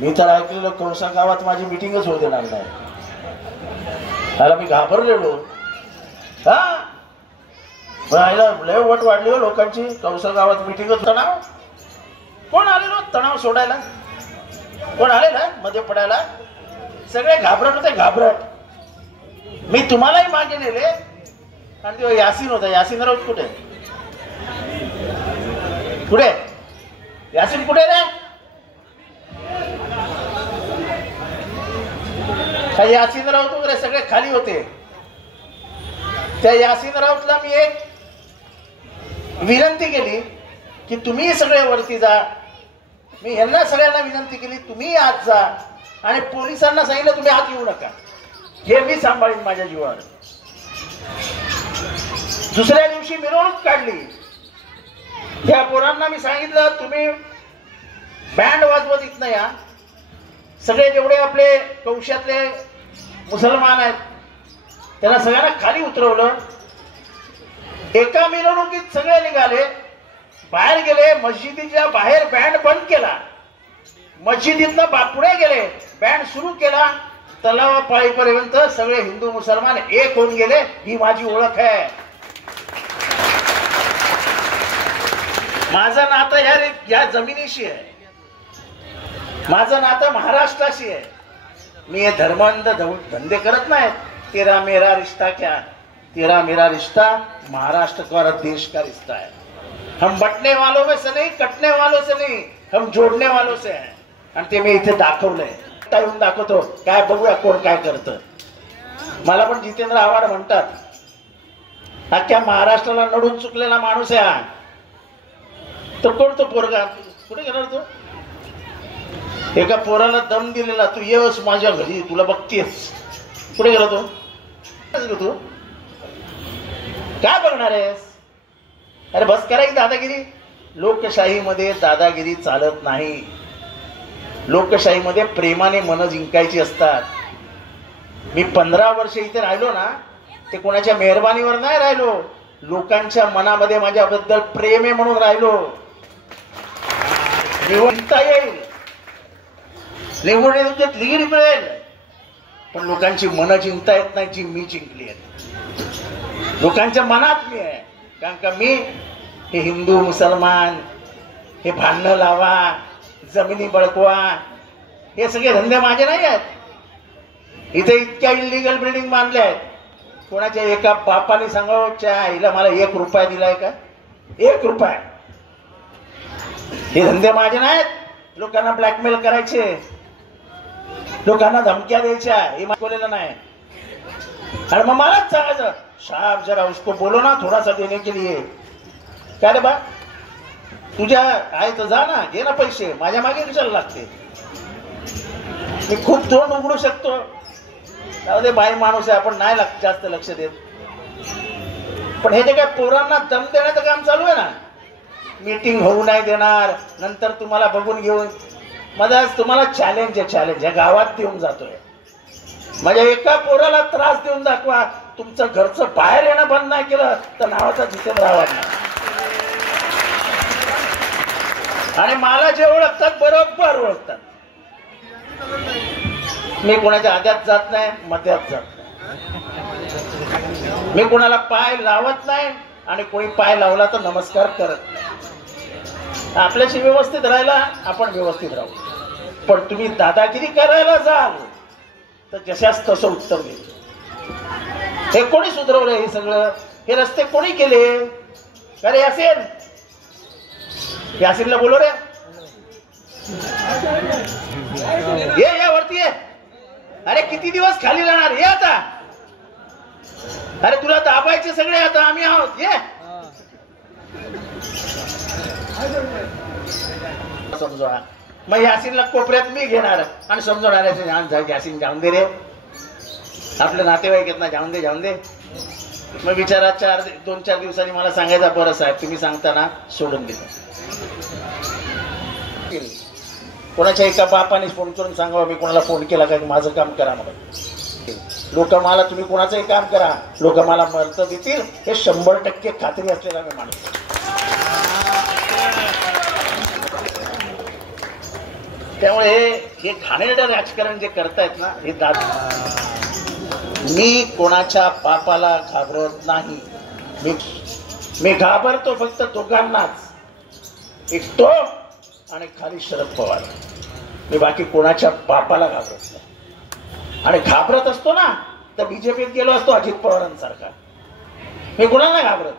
मी तर ऐकलेलं कौसा गावात माझी मिटिंगच होऊ देणार नाही. त्याला मी घाबरलेलो. हा राहिला लय वट वाढली हो लोकांची. कौसा गावात मिटिंगच. तणाव कोण आलेलो तणाव सोडायला? कोण आले ना मध्ये पडायला? सगळे घाबरट होते घाबरट. मी तुम्हालाही मागे नेले. आणि तो यासीन होता. यासीन राऊत कुठे? कुठे यासीन कुठे रे? यासीन राऊत वगैरे सगळे खाली होते. त्या यासीन राऊतला मी एक विनंती केली की तुम्ही सगळे वरती जा. मी यांना सगळ्यांना विनंती केली तुम्ही आत जा. आणि पोलिसांना सांगितलं तुम्ही आत येऊ नका. हे मी सांभाळीन माझ्या जीवावर. दुसऱ्या दिवशी मिरवणूक काढली. त्या पोरांना मी सांगितलं तुम्ही बँड वाजवत इथनं या. सगळे जेवढे आपले कौशातले मुसलमान आहेत त्यांना सगळ्यांना खाली उतरवलं. एका मिरवणुकीत सगळे निघाले. बाहेर गेले. मस्जिदीच्या बाहेर बँड बंद केला. मस्जिदीतनं पुढे गेले. बँड सुरू केला. तलावापाळीपर्यंत सगळे हिंदू मुसलमान एक होऊन गेले. ही माझी ओळख आहे. माझं नातं या जमिनीशी आहे. माझं नातं महाराष्ट्राशी आहे. मी हे धर्मांध धंदे करत नाही. तेरा मेरा रिश्ता क्या? तेरा मेरा रिश्ता महाराष्ट्र का देश का रिश्ता है. हम बटने वालों में से नहीं, कटने वालों से नहीं, हम जोड़ने वालों से हैं. आणि ते मी इथे दाखवलंय. येऊन दाखवतो. काय बघूया कोण काय करतं. मला पण जितेंद्र आव्हाड म्हणतात. अख्ख्या महाराष्ट्राला नडून चुकलेला माणूस आहे हा. तर कोण तो पोरगा? कुठे गेला तो? एका पोराला दम दिलेला. तू येस माझ्या घरी तुला बघतेस. कुठे गेला तो? तू काय बघणार आहेस? अरे बस करा की दादागिरी. लोकशाहीमध्ये दादागिरी चालत नाही. लोकशाहीमध्ये प्रेमाने मन जिंकायची असतात. मी 15 वर्ष इथे राहिलो ना ते कोणाच्या मेहरबानीवर नाही राहिलो. लोकांच्या मनामध्ये माझ्याबद्दल प्रेम आहे म्हणून राहिलो. निवडता येईल, निवडणुकीत लीड मिळेल, पण लोकांची मनं जिंकता येत नाही जी मी जिंकली आहेत. लोकांच्या मनात मी आहे. कारण का मी हे हिंदू मुसलमान हे भांडणं लावा, जमिनी बळकवा हे सगळे धंदे माझे नाही आहेत. इथे इतक्या इलिगल बिल्डिंग बांधल्या आहेत. कोणाच्या एका बापाने सांगावं हिला मला 1 रुपया दिलाय का? 1 रुपया. हे धंदे माझे नाहीत. लोकांना ब्लॅकमेल करायचे, लोकांना धमक्या द्यायच्या हे बोललेलं नाही. आणि मग मलाच सांगायचं साहब जरा उसको बोलो ना थोड़ा सा देने के लिए. काय रे बा तुझ्या आहे तर जा ना, घे ना पैसे. माझ्या मागे कशाला लागते? मी खूप तोंड उघडू शकतो. त्यामध्ये बाई माणूस आहे, आपण नाही जास्त लक्ष देत. पण हे जे काय पोरांना दम देण्याचं काम चालू आहे ना, मीटिंग होऊ नाही देणार, नंतर तुम्हाला बघून घेऊन. माझा तुम्हाला चॅलेंज आहे. चॅलेंज या गावात देऊन जातोय. माझ्या एका पोराला त्रास देऊन दाखवा. तुमचं घरचं बाहेर येणं बंद नाही केलं तर नावाचा जितेंद्र आव्हाड नाही. आणि मला जे ओळखतात बरोबर ओळखतात. मी कोणाच्या आद्यात जात नाही, मध्यात जात नाही. मी कोणाला पाय लावत नाही आणि कोणी पाय लावला तर नमस्कार करत नाही. आपल्याशी व्यवस्थित राहायला आपण व्यवस्थित राहू. पण तुम्ही दादागिरी करायला जाल तर जशास तसं उत्तर देईल. हे कोणी सुधरवलं? हे सगळं हे रस्ते कोणी केले? अरे यासीन, यासीनला बोलो रे. ये वरती ये. अरे किती दिवस खाली राहणार? ये आता. अरे तुला दाबायचे सगळे आता आम्ही आहोत. ये समजवा. मग यासीनला कोपऱ्यात मी घेणार आणि समजवणार. यासीन जाऊन दे रे, आपले नातेवाईक आहेत ना, जाऊन दे जाऊन दे. मग विचारा 2-4 दिवसांनी मला सांगायचा बरं साहेब तुम्ही सांगताना सोडून देतो. कोणाच्या एका बापाने फोन करून सांगावं मी कोणाला फोन केला का माझं काम करा म्हणून. लोक मला तुम्ही कोणाचंही काम करा, लोक मला मर्त देतील हे 100% खात्री असलेला मी माणूस. त्यामुळे हे घाणेरडं राजकारण जे करतायत ना हे मी कोणाच्या बापाला घाबरत नाही. मी घाबरतो फक्त दोघांनाच, एक तो आणि खाली शरद पवार. मी बाकी कोणाच्या बापाला घाबरत नाही. आणि घाबरत असतो ना तर बीजेपीत गेलो असतो अजित पवारांसारखा. मी कोणाला नाही घाबरत.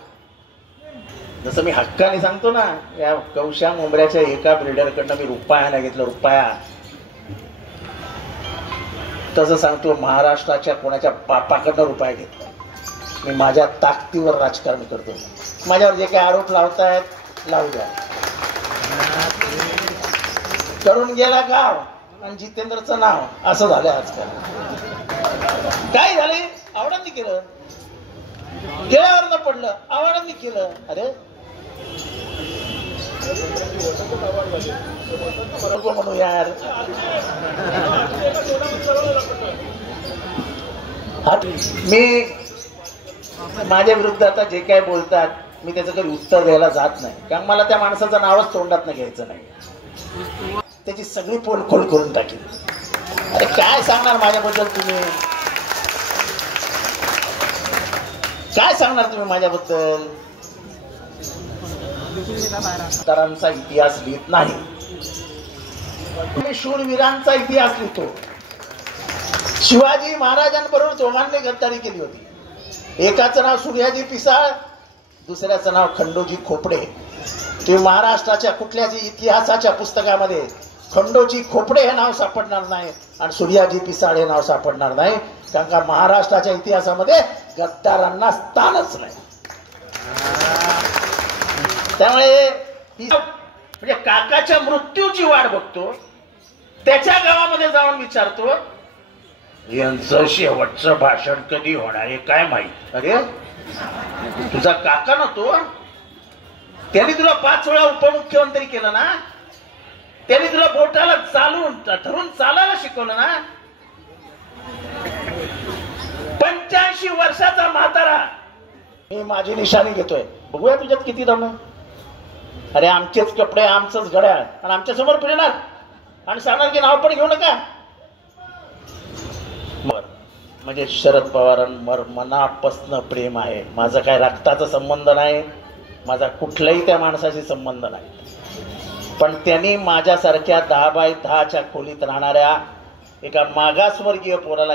जसं मी हक्काने सांगतो ना, या कौशा मुंबऱ्याच्या एका ब्रिडरकडनं मी रुपयानं घेतलं, रुपया. तसं सांगतो महाराष्ट्राच्या कोणाच्या बापाकडनं रुपया घेतला. मी माझ्या ताकदीवर राजकारण करतो. माझ्यावर जे काही आरोप लावतायत लावू द्या. करून गेला गाव आणि जितेंद्रचं नाव असं झालंय आजकाल. काय झाले? आवडांनी केलं, केल्यावर पडलं, आवडांनी केलं. अरे म्हणू यार, मी माझ्या विरुद्ध आता जे काय बोलतात मी त्याचं काही उत्तर द्यायला जात नाही, कारण मला त्या माणसाचं नावच तोंडात घ्यायचं नाही. त्याची सगळी पोलखोल करून टाकली. अरे काय सांगणार माझ्याबद्दल तुम्ही? काय सांगणार तुम्ही माझ्याबद्दल? तरांचा इतिहास लिहित नाही, मी शूरवीरांचा इतिहास लिहितो. शिवाजी महाराजांबरोबर दोघांनी गद्दारी केली होती. एकाचं नाव सूर्याजी पिसाळ, दुसऱ्याचं नाव खंडोजी खोपडे. ते महाराष्ट्राच्या कुठल्याच इतिहासाच्या पुस्तकामध्ये खंडोजी खोपडे हे नाव सापडणार नाही आणि सूर्याजी पिसाळ हे नाव सापडणार नाही, कारण का महाराष्ट्राच्या इतिहासामध्ये गद्दारांना स्थानच नाही. त्यामुळे म्हणजे काकाच्या मृत्यूची वाट बघतो, त्याच्या गावामध्ये जाऊन विचारतो यांचं शेवटचं भाषण कधी होणार आहे काय माहित. अरे तुझा काका ना तो, त्यांनी तुला 5 वेळा उपमुख्यमंत्री केलं ना, त्यांनी तुला बोटाला चालून धरून चालायला शिकवलं ना. 85 वर्षाचा म्हातारा मी माझी निशाणी घेतोय, बघूया तुझ्यात किती दम आहे. अरे आमचेच कपडे, आमचंच घड्याळ आणि आमच्या समोर फिरणार आणि सांगणार की नाव पण घेऊ नका. म्हणजे शरद पवारांवर मनापासून प्रेम आहे. माझा काय रक्ताचा संबंध नाही, माझा कुठलाही त्या माणसाशी संबंध नाही. पण त्यांनी माझ्यासारख्या 10 बाय 10च्या खोलीत राहणाऱ्या एका मागासवर्गीय पोराला